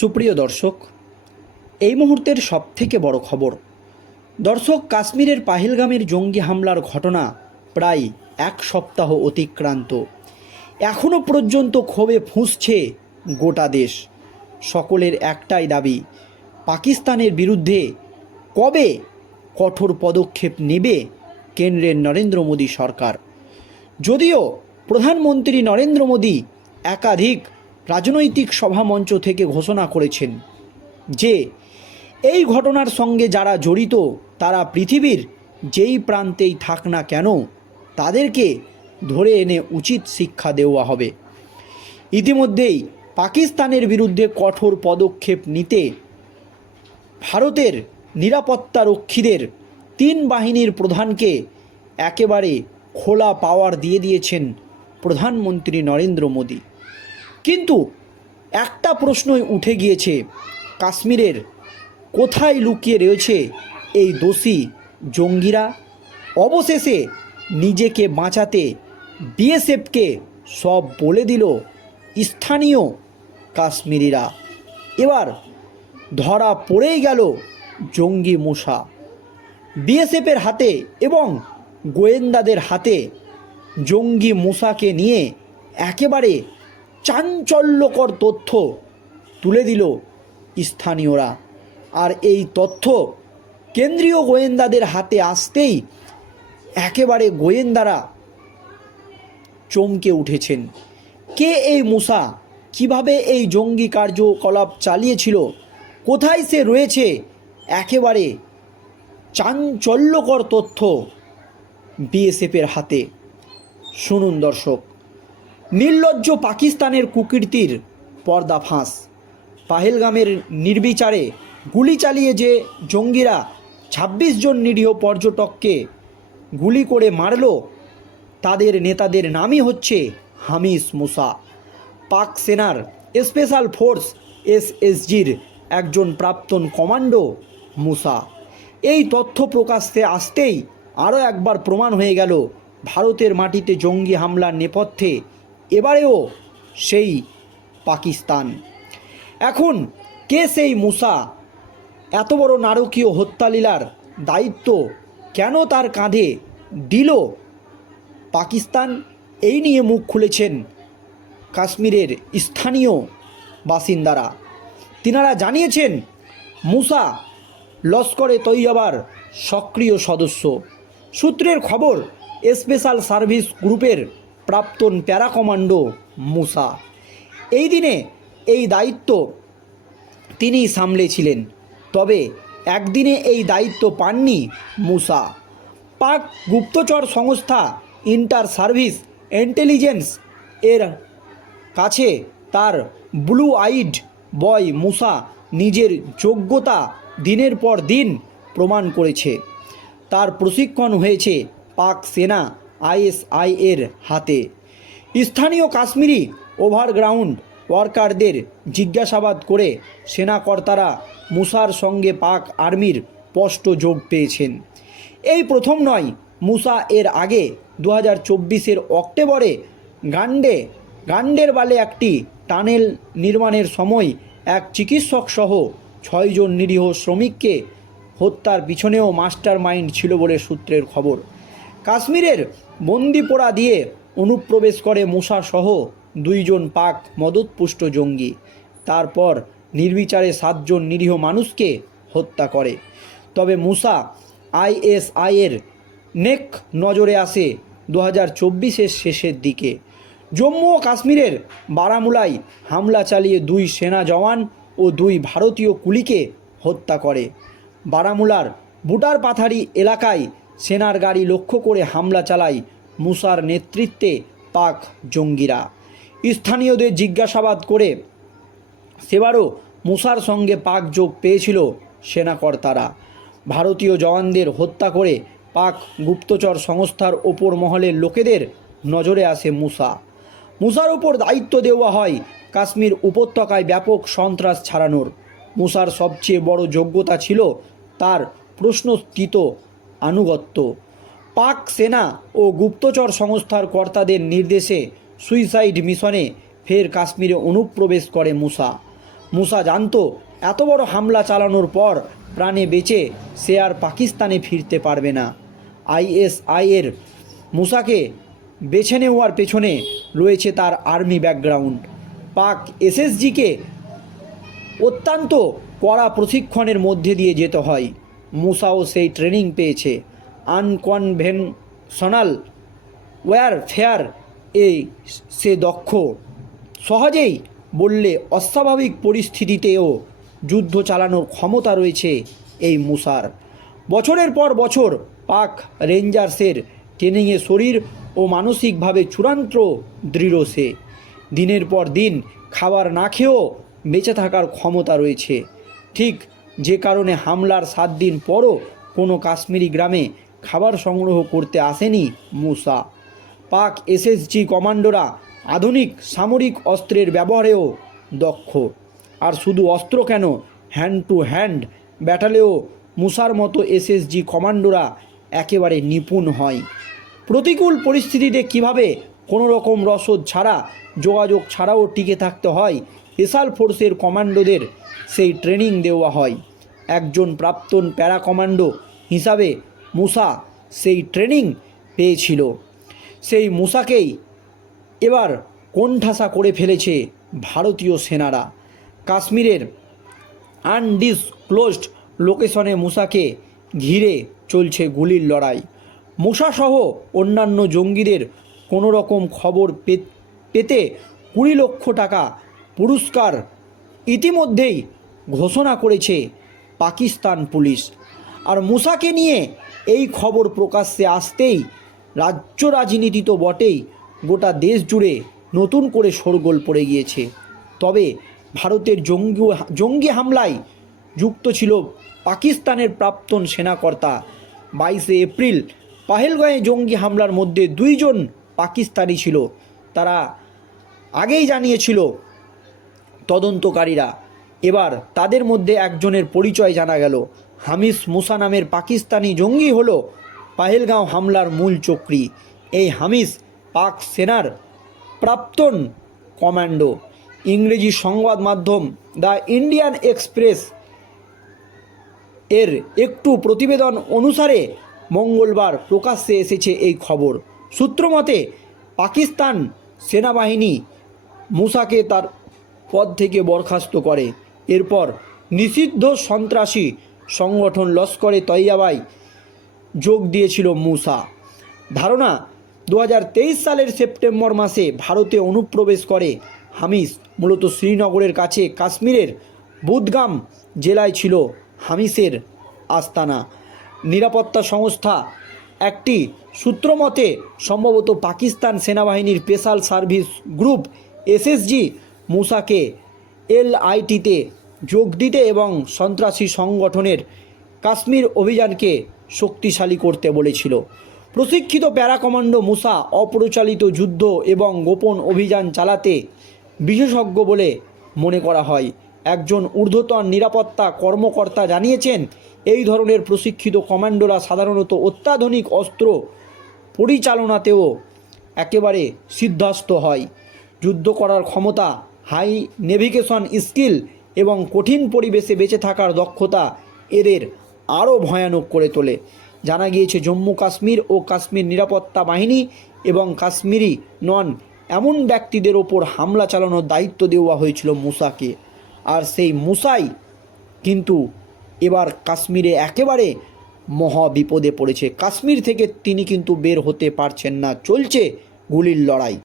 সুপ্রিয় দর্শক, এই মুহূর্তের সবথেকে বড় খবর, দর্শক কাশ্মীরের পাহিলগামের জঙ্গি হামলার ঘটনা প্রায় এক সপ্তাহ অতিক্রান্ত। এখনও পর্যন্ত ক্ষোভে ফুঁসছে গোটা দেশ। সকলের একটাই দাবি, পাকিস্তানের বিরুদ্ধে কবে কঠোর পদক্ষেপ নেবে কেন্দ্রের নরেন্দ্র মোদী সরকার? যদিও প্রধানমন্ত্রী নরেন্দ্র মোদী একাধিক রাজনৈতিক সভামঞ্চ থেকে ঘোষণা করেছেন যে, এই ঘটনার সঙ্গে যারা জড়িত, তারা পৃথিবীর যেই প্রান্তেই থাক না কেন, তাদেরকে ধরে এনে উচিত শিক্ষা দেওয়া হবে। ইতিমধ্যেই পাকিস্তানের বিরুদ্ধে কঠোর পদক্ষেপ নিতে ভারতের নিরাপত্তা রক্ষীদের তিন বাহিনীর প্রধানকে একেবারে খোলা পাওয়ার দিয়ে দিয়েছেন প্রধানমন্ত্রী নরেন্দ্র মোদী। কিন্তু একটা প্রশ্নই উঠে গিয়েছে, কাশ্মীরের কোথায় লুকিয়ে রয়েছে এই দোষী জঙ্গিরা? অবশেষে নিজেকে বাঁচাতে বিএসএফকে সব বলে দিল স্থানীয় কাশ্মীরিরা। এবার ধরা পড়েই গেল জঙ্গি মূষা বিএসএফের হাতে এবং গোয়েন্দাদের হাতে জঙ্গি মূষাকে নিয়ে একেবারে চাঞ্চল্যকর তথ্য তুলে দিল স্থানীয়রা। আর এই তথ্য কেন্দ্রীয় গোয়েন্দাদের হাতে আসতেই একেবারে গোয়েন্দারা চমকে উঠেছেন। কে এই মূষা কীভাবে এই জঙ্গি কার্যকলাপ চালিয়েছিল? কোথায় সে রয়েছে? একেবারে চাঞ্চল্যকর তথ্য বিএসএফের হাতে। শুনুন দর্শক। নির্লজ্জ পাকিস্তানের কুকীর্তির পর্দা ফাঁস পাহেলগামের নির্বিচারে গুলি চালিয়ে যে জঙ্গিরা ২৬ জন নিরীহ পর্যটককে গুলি করে মারল, তাদের নেতাদের নামই হচ্ছে হামিস মুসা। পাক সেনার স্পেশাল ফোর্স এসএসজির একজন প্রাক্তন কমান্ডো মুসা। এই তথ্য প্রকাশ্যে আসতেই আরও একবার প্রমাণ হয়ে গেল, ভারতের মাটিতে জঙ্গি হামলার নেপথ্যে এবারেও সেই পাকিস্তান। এখন কে সেই মুসা? এত বড় নারকীয় হত্যালীলার দায়িত্ব কেন তার কাঁধে দিল? পাকিস্তান এই নিয়ে মুখ খুলেছেন কাশ্মীরের স্থানীয় বাসিন্দারা। তিনারা জানিয়েছেন, মুসা লস্করে তৈয়বার সক্রিয় সদস্য। সূত্রের খবর, স্পেশাল সার্ভিস গ্রুপের প্রাক্তন প্যারা কমান্ডো মুসা। এই দিনে এই দায়িত্ব তিনি সামলেছিলেন, তবে একদিনে এই দায়িত্ব পাননি মুসা। পাক গুপ্তচর সংস্থা ইন্টার সার্ভিস ইন্টেলিজেন্স এর কাছে তার ব্লু আইড বয় মুসা নিজের যোগ্যতা দিনের পর দিন প্রমাণ করেছে। তার প্রশিক্ষণ হয়েছে পাক সেনা আইএসআই এর হাতে। স্থানীয় কাশ্মীরি ওভারগ্রাউন্ড ওয়ার্কারদের জিজ্ঞাসাবাদ করে সেনাকর্তারা মুসার সঙ্গে পাক আর্মির স্পষ্ট যোগ পেয়েছেন। এই প্রথম নয়, মুসা এর আগে দু হাজার চব্বিশের অক্টোবরে গান্ডে গান্ডের বালে একটি টানেল নির্মাণের সময় এক চিকিৎসক সহ ছয়জন নিরীহ শ্রমিককে হত্যার পিছনেও মাস্টার মাইন্ড ছিল বলে সূত্রের খবর। কাশ্মীরের বন্দিপোড়া দিয়ে অনুপ্রবেশ করে মুসা সহ দুইজন পাক মদতপুষ্ট জঙ্গি। তারপর নির্বিচারে সাতজন নিরীহ মানুষকে হত্যা করে। তবে মুসা আইএসআইয়ের নেক নজরে আসে দু হাজার চব্বিশের শেষের দিকে। জম্মু ও কাশ্মীরের বারামুলায় হামলা চালিয়ে দুই সেনা জওয়ান ও দুই ভারতীয় কুলিকে হত্যা করে। বারামুলার বুটার পাথারি এলাকায় সেনার গাড়ি লক্ষ্য করে হামলা চালায় মুসার নেতৃত্বে পাক জঙ্গিরা। স্থানীয়দের জিজ্ঞাসাবাদ করে সেবারও মুসার সঙ্গে পাক যোগ পেয়েছিল সেনাকর্তারা। ভারতীয় জওয়ানদের হত্যা করে পাক গুপ্তচর সংস্থার ওপর মহলের লোকেদের নজরে আসে মুসা। মুসার ওপর দায়িত্ব দেওয়া হয় কাশ্মীর উপত্যকায় ব্যাপক সন্ত্রাস ছাড়ানোর। মুসার সবচেয়ে বড় যোগ্যতা ছিল তার প্রশ্নস্থিত আনুগত্য। পাক সেনা ও গুপ্তচর সংস্থার কর্তাদের নির্দেশে সুইসাইড মিশনে ফের কাশ্মীরে অনুপ্রবেশ করে মুসা। মুসা জানত, এত বড় হামলা চালানোর পর প্রাণে বেঁচে সে আর পাকিস্তানে ফিরতে পারবে না। আইএসআইয়ের মুসাকে বেছে নেওয়ার পেছনে রয়েছে তার আর্মি ব্যাকগ্রাউন্ড। পাক এসএসজিকে অত্যন্ত কড়া প্রশিক্ষণের মধ্যে দিয়ে যেতে হয়। মুসাও সেই ট্রেনিং পেয়েছে। আনকনভেনশনাল ওয়ার ফেয়ার এই সে দক্ষ। সহজেই বললে অস্বাভাবিক পরিস্থিতিতেও যুদ্ধ চালানোর ক্ষমতা রয়েছে এই মুসার। বছরের পর বছর পাক রেঞ্জার্সের ট্রেনিংয়ে শরীর ও মানসিকভাবে চূড়ান্ত দৃঢ় সে। দিনের পর দিন খাবার না খেয়েও বেঁচে থাকার ক্ষমতা রয়েছে। ঠিক যে কারণে হামলার সাত দিন পরও কোনো কাশ্মীরি গ্রামে খাবার সংগ্রহ করতে আসেনি মুসা। পাক এসএসজি কমান্ডোরা আধুনিক সামরিক অস্ত্রের ব্যবহারেও দক্ষ। আর শুধু অস্ত্র কেন হ্যান্ড টু হ্যান্ড ব্যাটালেও মুসার মতো এসএসজি কমান্ডোরা একেবারে নিপুণ হয়। প্রতিকূল পরিস্থিতিতে কীভাবে কোনো রকম রসদ ছাড়া, যোগাযোগ ছাড়াও টিকে থাকতে হয় স্পেশাল ফোর্সের কমান্ডোদের সেই ট্রেনিং দেওয়া হয়। একজন প্রাক্তন প্যারা কমান্ডো হিসাবে মুসা সেই ট্রেনিং পেয়েছিল। সেই মুসাকেই এবার কোণঠাসা করে ফেলেছে ভারতীয় সেনারা। কাশ্মীরের আনডিসক্লোজড লোকেশনে মুসাকে ঘিরে চলছে গুলির লড়াই। মুসাসহ অন্যান্য জঙ্গিদের কোনো রকম খবর পেতে কুড়ি লক্ষ টাকা পুরস্কার ইতিমধ্যেই ঘোষণা করেছে পাকিস্তান পুলিশ। আর মুসাকে নিয়ে এই খবর প্রকাশ্যে আসতেই রাজ্য রাজনীতি তো বটেই, গোটা দেশ জুড়ে নতুন করে শোরগোল পড়ে গিয়েছে। তবে ভারতের জঙ্গি জঙ্গি হামলায় যুক্ত ছিল পাকিস্তানের প্রাক্তন সেনাকর্তা। বাইশে এপ্রিল পাহেলগাঁয়ে জঙ্গি হামলার মধ্যে দুইজন পাকিস্তানি ছিল। তারা আগেই জানিয়েছিল তদন্তকারীরা। এবার তাদের মধ্যে একজনের পরিচয় জানা গেল। হামিস মুসা নামের পাকিস্তানি জঙ্গি হল পাহেলগাঁও হামলার মূল চক্রী। এই হামিস পাক সেনার প্রাক্তন কমান্ডো। ইংরেজি সংবাদ মাধ্যম দ্য ইন্ডিয়ান এক্সপ্রেস এর একটু প্রতিবেদন অনুসারে মঙ্গলবার প্রকাশ্যে এসেছে এই খবর। সূত্রমতে পাকিস্তান সেনাবাহিনী মুসাকে তার পদ থেকে বরখাস্ত করে। এরপর নিষিদ্ধ সন্ত্রাসী সংগঠন লস্করে তৈয়াবাই যোগ দিয়েছিল মুসা। ধারণা দু হাজার তেইশ সালের সেপ্টেম্বর মাসে ভারতে অনুপ্রবেশ করে হামিস। মূলত শ্রীনগরের কাছে কাশ্মীরের বুদগাম জেলায় ছিল হামিসের আস্তানা। নিরাপত্তা সংস্থা একটি সূত্রমতে সম্ভবত পাকিস্তান সেনাবাহিনীর স্পেশাল সার্ভিস গ্রুপ এসএসজি মুসাকে এলআইটিতে যোগ দিতে এবং সন্ত্রাসী সংগঠনের কাশ্মীর অভিযানকে শক্তিশালী করতে বলেছিল। প্রশিক্ষিত প্যারা কমান্ডো মুসা অপ্রচালিত যুদ্ধ এবং গোপন অভিযান চালাতে বিশেষজ্ঞ বলে মনে করা হয়। একজন ঊর্ধ্বতন নিরাপত্তা কর্মকর্তা জানিয়েছেন, এই ধরনের প্রশিক্ষিত কমান্ডোরা সাধারণত অত্যাধুনিক অস্ত্র পরিচালনাতেও একেবারে সিদ্ধাস্ত হয়। যুদ্ধ করার ক্ষমতা হাই নেভিগেশন স্কিল এবং কঠিন পরিবেশে বেঁচে থাকার দক্ষতা এদের আরও ভয়ানক করে তোলে। জানা গিয়েছে, জম্মু কাশ্মীর ও কাশ্মীর নিরাপত্তা বাহিনী এবং কাশ্মীরি নন এমন ব্যক্তিদের ওপর হামলা চালানোর দায়িত্ব দেওয়া হয়েছিল মুসাকে। আর সেই মুসাই কিন্তু এবার কাশ্মীরে একেবারে মহা বিপদে পড়েছে। কাশ্মীর থেকে তিনি কিন্তু বের হতে পারছেন না। চলছে গুলির লড়াই।